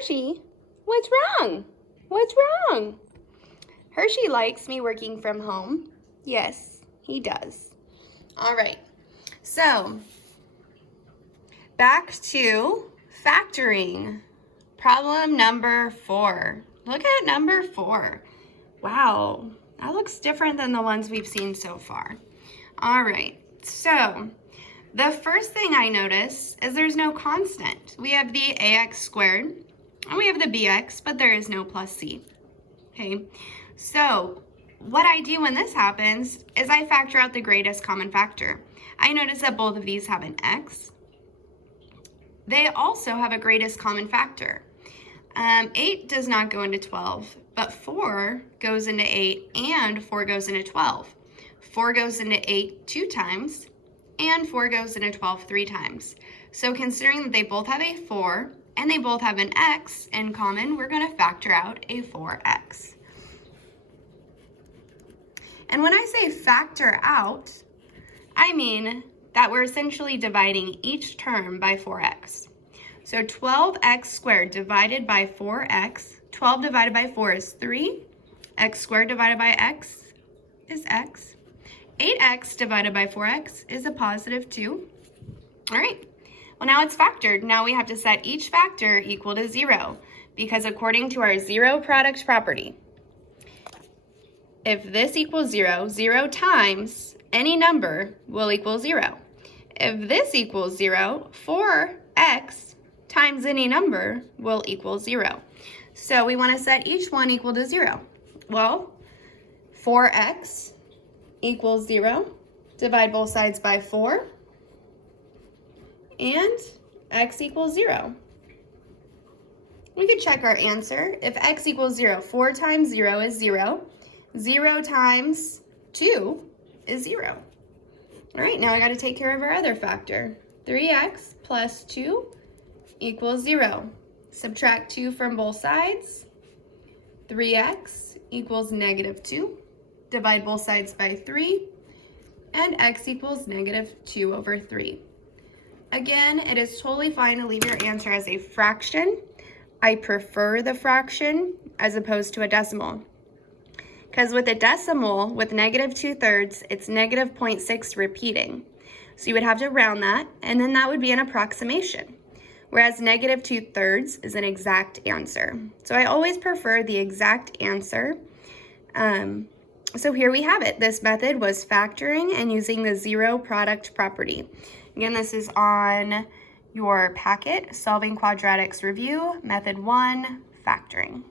Hershey, what's wrong? What's wrong? Hershey likes me working from home. Yes, he does. All right, so back to factoring. Problem number 4. Look at number 4. Wow, that looks different than the ones we've seen so far. All right, so the first thing I notice is there's no constant. We have the ax squared and we have the bx, but there is no plus c. Okay, so what I do when this happens is I factor out the greatest common factor. I notice that both of these have an x. They also have a greatest common factor. 8 does not go into 12, but 4 goes into 8 and 4 goes into 12. 4 goes into 8 2 times and 4 goes into 12 3 times. So considering that they both have a 4 and they both have an x in common, we're going to factor out a 4x. And when I say factor out, I mean that we're essentially dividing each term by 4x. So 12x squared divided by 4x, 12 divided by 4 is 3, x squared divided by x is x, 8x divided by 4x is a positive 2. All right, well now it's factored. Now we have to set each factor equal to 0, because according to our zero product property, if this equals 0, 0 times any number will equal 0. If this equals 0, 4x times any number will equal 0. So we want to set each one equal to 0. Well, 4x equals 0. Divide both sides by 4. And x equals 0. We could check our answer. If x equals 0, 4 times 0 is 0. 0 times 2 is 0. All right, now I got to take care of our other factor. 3x plus 2 equals 0. Subtract 2 from both sides. 3x equals negative 2. Divide both sides by 3. And x equals negative 2 over 3. Again, it is totally fine to leave your answer as a fraction. I prefer the fraction as opposed to a decimal. Because with a decimal, with negative 2/3, it's negative 0.6 repeating. So you would have to round that, and then that would be an approximation. Whereas negative 2/3 is an exact answer. So I always prefer the exact answer. So here we have it. This method was factoring and using the zero product property. Again, this is on your packet, Solving Quadratics Review, Method 1, Factoring.